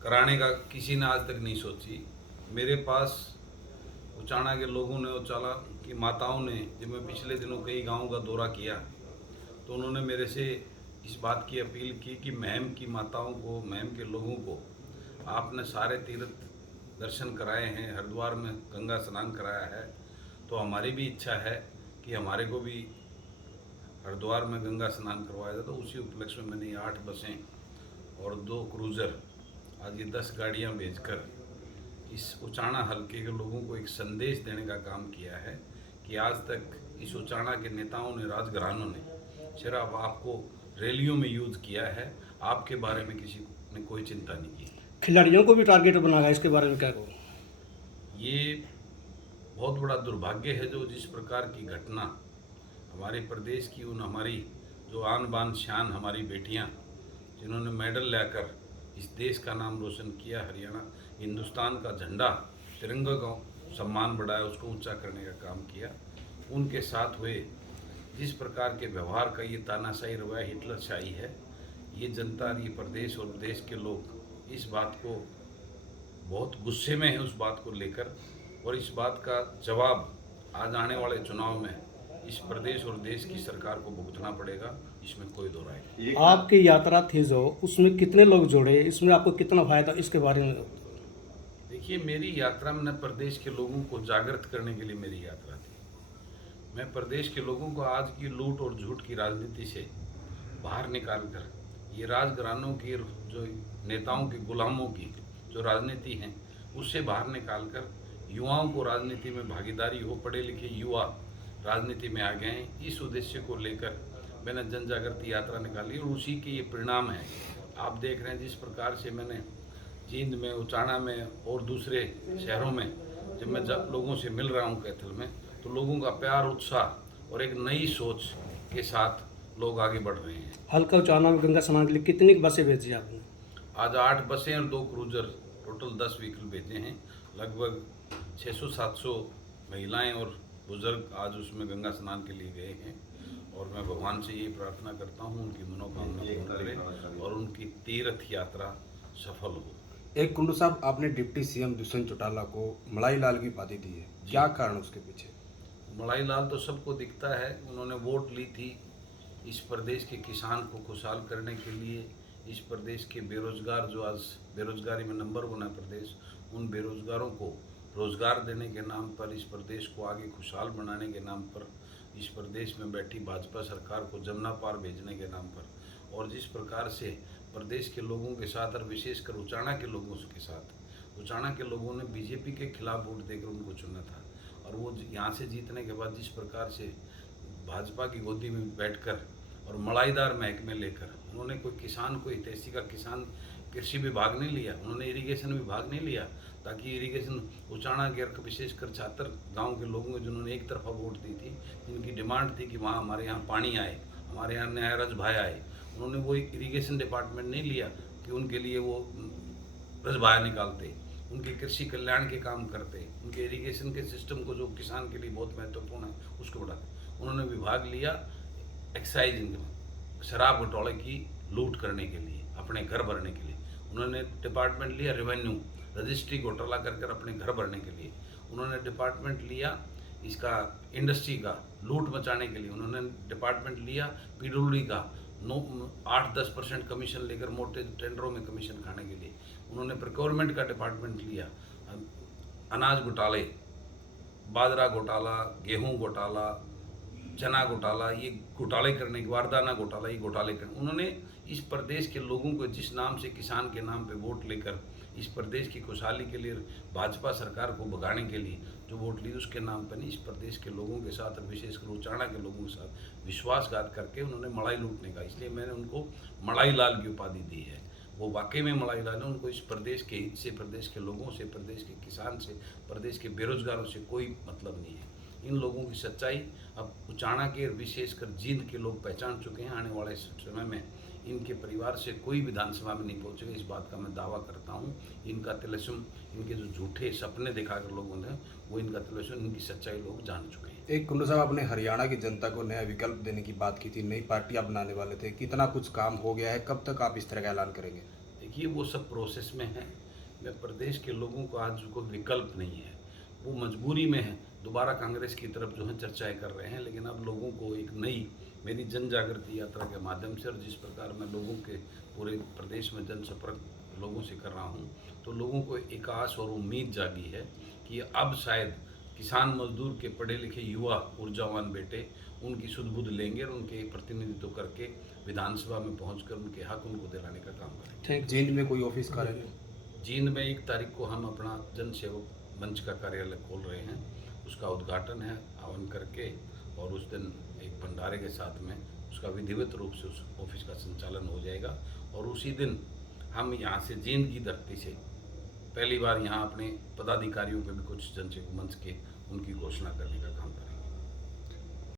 कराने का किसी ने आज तक नहीं सोची। मेरे पास उचाना के लोगों ने, उचाला की माताओं ने, जब मैं पिछले दिनों कई गाँव का दौरा किया तो उन्होंने मेरे से इस बात की अपील की कि महम की माताओं को, महम के लोगों को आपने सारे तीर्थ दर्शन कराए हैं, हरिद्वार में गंगा स्नान कराया है, तो हमारी भी इच्छा है कि हमारे को भी हरिद्वार में गंगा स्नान करवाया जाए। तो उसी उपलक्ष्य में मैंने 8 बसें और 2 क्रूज़र, आज ये 10 गाड़ियाँ भेजकर इस उचाना हलके के लोगों को एक संदेश देने का काम किया है कि आज तक इस उचाना के नेताओं ने, राजघरानों ने सिर्फ आपको रैलियों में यूज़ किया है, आपके बारे में किसी ने कोई चिंता नहीं की। खिलाड़ियों को भी टारगेट बनाया, इसके बारे में क्या कहो? ये बहुत बड़ा दुर्भाग्य है जो जिस प्रकार की घटना हमारे प्रदेश की, उन हमारी जो आन बान शान हमारी बेटियां जिन्होंने मेडल लेकर इस देश का नाम रोशन किया, हरियाणा हिंदुस्तान का झंडा, तिरंगा का सम्मान बढ़ाया, उसको ऊंचा करने का काम किया, उनके साथ हुए जिस प्रकार के व्यवहार का ये तानाशाही रवैया, हिटलरशाही है, ये जनता, ये प्रदेश और देश के लोग इस बात को बहुत गुस्से में है, उस बात को लेकर। और इस बात का जवाब आज आने वाले चुनाव में इस प्रदेश और देश की सरकार को भुगतना पड़ेगा, इसमें कोई दो राय नहीं। आपकी यात्रा थी जो, उसमें कितने लोग जुड़े, इसमें आपको कितना फायदा, इसके बारे में? देखिए, मेरी यात्रा में प्रदेश के लोगों को जागृत करने के लिए मेरी यात्रा थी। मैं प्रदेश के लोगों को आज की लूट और झूठ की राजनीति से बाहर निकाल कर, ये राजघरानों की, जो नेताओं की, गुलामों की जो राजनीति है, उससे बाहर निकाल कर युवाओं को राजनीति में भागीदारी हो, पढ़े लिखे युवा राजनीति में आ गए हैं, इस उद्देश्य को लेकर मैंने जन जागृति यात्रा निकाली और उसी के ये परिणाम है। आप देख रहे हैं जिस प्रकार से मैंने जींद में, उचाना में और दूसरे शहरों में जब मैं लोगों से मिल रहा हूँ कैथल में, तो लोगों का प्यार, उत्साह और एक नई सोच के साथ लोग आगे बढ़ रहे हैं। हल्का उचाना में गंगा स्नान के लिए कितनी बसें भेजी आपने? आज 8 बसें और 2 क्रूजर, टोटल 10 व्हीकल भेजे हैं। लगभग 600-700 महिलाएं और बुजुर्ग आज उसमें गंगा स्नान के लिए गए हैं और मैं भगवान से यही प्रार्थना करता हूँ उनकी मनोकामना पूर्ण करे और उनकी तीर्थ यात्रा सफल हो। एक कुंडू साहब, आपने डिप्टी सीएम दुष्यंत चौटाला को मलाई लाल की उपाधि दी है, क्या कारण उसके पीछे? मलाई लाल तो सबको दिखता है, उन्होंने वोट ली थी इस प्रदेश के किसान को खुशहाल करने के लिए, इस प्रदेश के बेरोजगार जो आज बेरोजगारी में नंबर 1 है प्रदेश, उन बेरोजगारों को रोजगार देने के नाम पर, इस प्रदेश को आगे खुशहाल बनाने के नाम पर, इस प्रदेश में बैठी भाजपा सरकार को जमुना पार भेजने के नाम पर, और जिस प्रकार से प्रदेश के लोगों के साथ और विशेषकर उचाना के लोगों के साथ, उचाना के लोगों ने बीजेपी के खिलाफ वोट देकर उनको चुना था और वो यहाँ से जीतने के बाद जिस प्रकार से भाजपा की गोदी में बैठकर और मलाईदार महकमे लेकर उन्होंने कोई किसान को हितैषी का किसान कृषि विभाग नहीं लिया, उन्होंने इरिगेशन विभाग नहीं लिया, ताकि इरिगेशन उचाना के विशेषकर छात्र गांव के लोगों को जिन्होंने एक तरफा वोट दी थी, जिनकी डिमांड थी कि वहाँ हमारे यहाँ पानी आए, हमारे यहाँ नया रज भाई आए, उन्होंने वो इरिगेशन डिपार्टमेंट नहीं लिया कि उनके लिए वो रज भाया निकालते, उनके कृषि कल्याण के काम करते, उनके इरिगेशन के सिस्टम को जो किसान के लिए बहुत महत्वपूर्ण है उसको बढ़ाते। उन्होंने विभाग लिया एक्साइज इनकम, शराब घोटाले की लूट करने के लिए, अपने घर भरने के लिए। उन्होंने डिपार्टमेंट लिया रेवेन्यू, रजिस्ट्री घोटाला कर अपने घर भरने के लिए। उन्होंने डिपार्टमेंट लिया इसका इंडस्ट्री का लूट मचाने के लिए। उन्होंने डिपार्टमेंट लिया पीडब्ल्यूडी का 8-10% कमीशन लेकर मोटे टेंडरों में कमीशन खाने के लिए। उन्होंने प्रोक्योरमेंट का डिपार्टमेंट लिया, अनाज घोटाले, बाजरा घोटाला, गेहूं घोटाला, चना घोटाला, ये घोटाले करने के, वारदाना घोटाला, ये घोटाले करने। उन्होंने इस प्रदेश के लोगों को जिस नाम से किसान के नाम पे वोट लेकर इस प्रदेश की खुशहाली के लिए, भाजपा सरकार को भगाने के लिए जो वोट ली, उसके नाम पर नहीं, इस प्रदेश के लोगों के साथ और विशेषकर उचाना के लोगों के साथ विश्वासघात करके उन्होंने मलाई लूटने का, इसलिए मैंने उनको मलाई लाल की उपाधि दी है। वो वाकई में मलाई लाल है, उनको इस प्रदेश के हित से, प्रदेश के लोगों से, प्रदेश के किसान से, प्रदेश के बेरोजगारों से कोई मतलब नहीं है। इन लोगों की सच्चाई अब उचाना के विशेषकर जींद के लोग पहचान चुके हैं। आने वाले समय में इनके परिवार से कोई विधानसभा में नहीं पहुंचेगा, इस बात का मैं दावा करता हूं। इनका तिलस्म, इनके जो झूठे सपने दिखाकर लोगों ने, वो इनका तिलस्म, इनकी सच्चाई लोग जान चुके हैं। एक कुंडू साहब, आपने हरियाणा की जनता को नया विकल्प देने की बात की थी, नई पार्टी आप बनाने वाले थे, कितना कुछ काम हो गया है, कब तक आप इस तरह का ऐलान करेंगे? देखिए, देखिए वो सब प्रोसेस में है। मैं प्रदेश के लोगों को आज कोई विकल्प नहीं है, वो मजबूरी में है, दोबारा कांग्रेस की तरफ जो है चर्चाएं कर रहे हैं। लेकिन अब लोगों को एक नई मेरी जन जागृति यात्रा के माध्यम से, और जिस प्रकार मैं लोगों के पूरे प्रदेश में जनसंपर्क लोगों से कर रहा हूँ, तो लोगों को एक आस और उम्मीद जागी है कि अब शायद किसान मजदूर के पढ़े लिखे युवा ऊर्जावान बेटे उनकी सुध बुध लेंगे और उनके प्रतिनिधित्व करके विधानसभा में पहुंचकर उनके हक उनको दिलाने का काम करेंगे। ठीक जींद में कोई ऑफिस कार्यालय? जींद में 1 तारीख को हम अपना जन सेवक मंच का कार्यालय खोल रहे हैं, उसका उद्घाटन है हवन करके, और उस दिन एक भंडारे के साथ में उसका विधिवत रूप से उस ऑफिस का संचालन हो जाएगा। और उसी दिन हम यहाँ से जींद की धरती से पहली बार यहाँ अपने पदाधिकारियों के भी कुछ जनसेवक मंच के उनकी घोषणा करने का काम करेंगे।